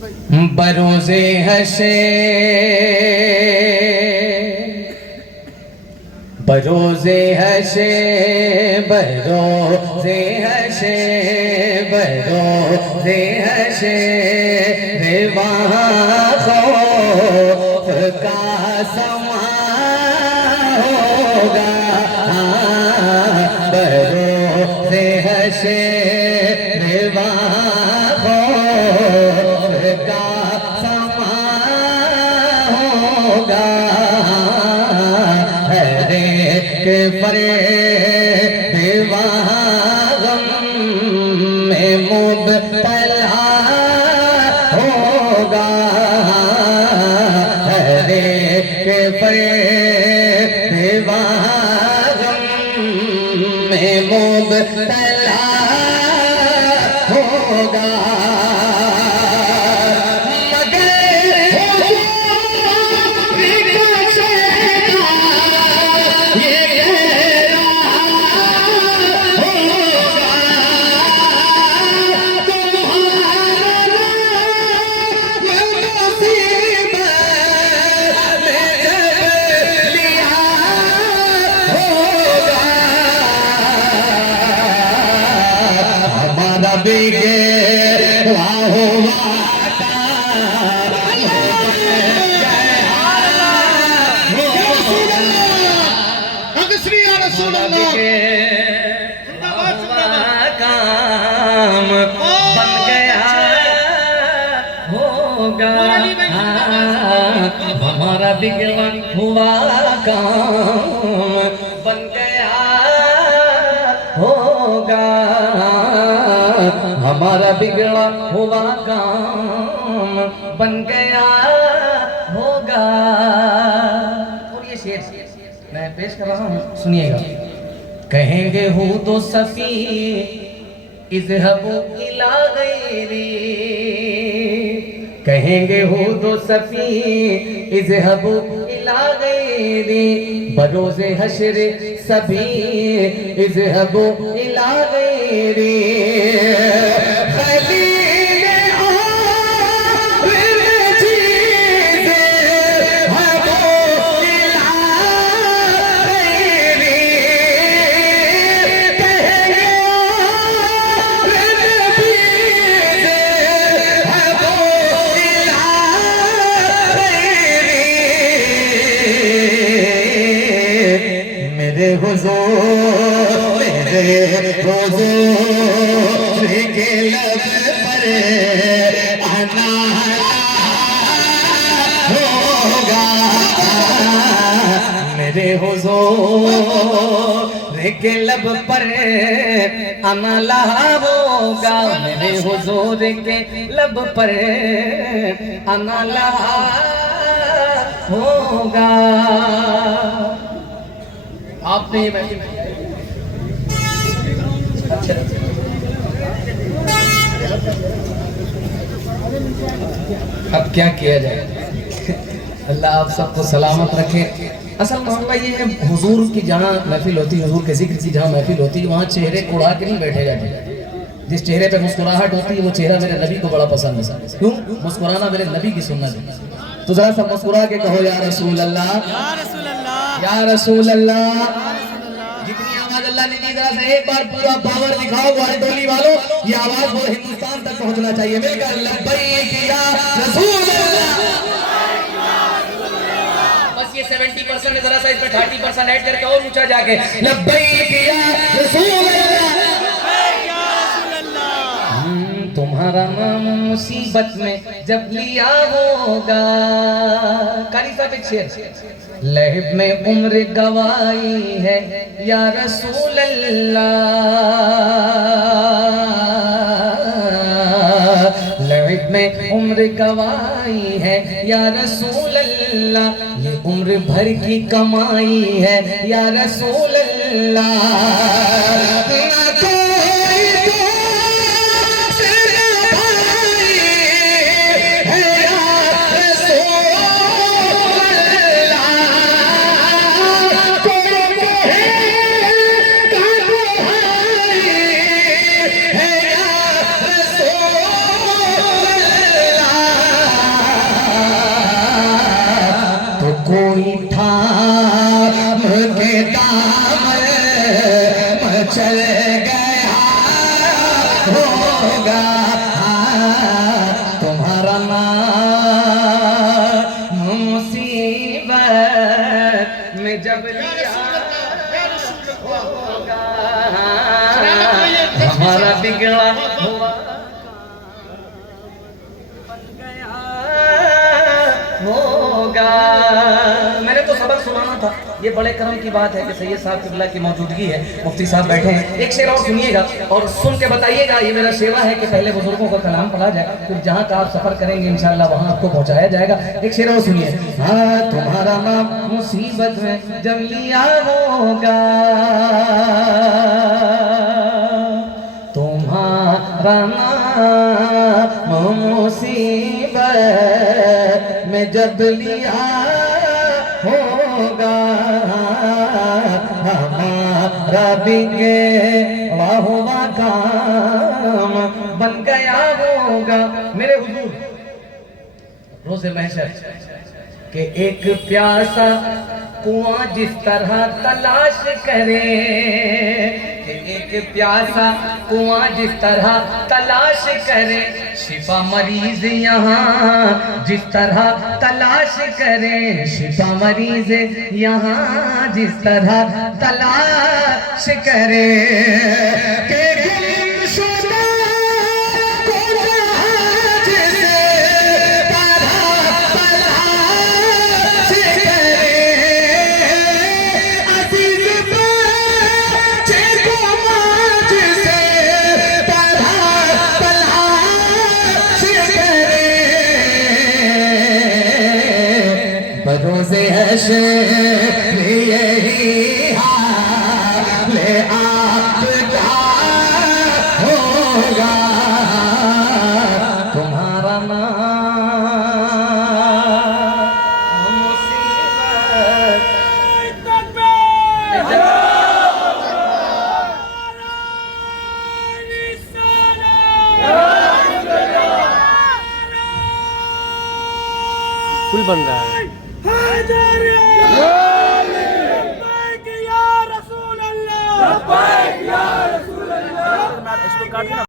बरोज़े हशे बरोज़े हशे बरोज़े हशे बरोज़े हशे रे वहाँ खौफ का समा होगा। बरोज़े हशे रे वहाँ खौफ का समा होगा। के परे गम में मुब्तला होगा। हरे के परे गम में मुब्तला होगा। हमारा बिगड़ा हुआ काम बन गया होगा। हमारा बिगड़ा हुआ काम बन गया होगा। और ये शेर मैं पेश कर रहा हूँ, सुनिएगा। कहेंगे हो तो सफी इज़हबू इला गैरी, कहेंगे हो तो सफी इज़हबू इला गैरी। बरोज़े हश्र सभी इज़हबू इला गैरी। मेरे हुज़ूर के लब पर आना होगा। मेरे हुज़ूर के लब पर आना होगा। मेरे हुज़ूर के लब पर आना होगा। आपने ये अच्छा अब क्या किया जाए। अल्लाह आप सबको सलामत रखे। असल मामला ये है, हुजूर की जहाँ महफिल होती है, हुजूर के जिक्र की जहाँ महफिल होती है, वहाँ चेहरे उड़ा के नहीं बैठे जाते। जिस चेहरे पे मुस्कुराहट होती है वो चेहरा मेरे नबी को बड़ा पसंद है। क्यों? मुस्कुराना मेरे नबी की सुन्नत है। तो जरा सा मुस्कुरा के कहो या रसूल अल्लाह, या रसूल अल्लाह। जितनी आवाज अल्लाह ने दी, जरा से एक बार पूरा पावर दिखाओ वाली वालों। ये आवाज पूरे हिंदुस्तान तक पहुंचना चाहिए। मिलकर लब्बैक या रसूल अल्लाह। बस ये 70% है, जरा सा इस पे 30% ऐड करके और ऊंचा जाके लब्बैक या रसूल अल्लाह। तुम्हारा नाम मुसीबत में जब लिया होगा। कारी साहब एक शेर। लहब में उम्र गवाई है या रसूल अल्लाह। लहब में उम्र गवाई है या रसूल अल्लाह। ये उम्र भर की कमाई है या रसूल अल्लाह। होगा। मैंने तो सबक सुनाना था, ये बड़े करम की बात है कि सैयद साहब किबला की मौजूदगी है, मुफ्ती साहब बैठे हैं। एक शेर और सुनिएगा और सुन के बताइएगा, ये मेरा सेवा है कि पहले बुजुर्गों का कलाम पढ़ा जाए, फिर जहाँ का आप सफर करेंगे इंशाअल्लाह वहाँ आपको पहुँचाया जाएगा। एक शेर और सुनिए। हाँ, तुम्हारा नाम मुसीबत में जब लिया होगा, तुम्हारा नाम मुसीबत में जब लिया होगा, हमारा बिके वाहुआ काम बन गया होगा। मेरे हुजूर रोज़े महशर के एक प्यासा कुआं जिस तरह तलाश करे, एक प्यासा कुआं जिस तरह तलाश करे, शिफा मरीज यहाँ जिस तरह तलाश करे, शिफा मरीज यहाँ जिस तरह तलाश करे। रोज़े हश्र यही हाल आपका होगा, तुम्हारा नाम पुल बन रहा है। इसको काटना।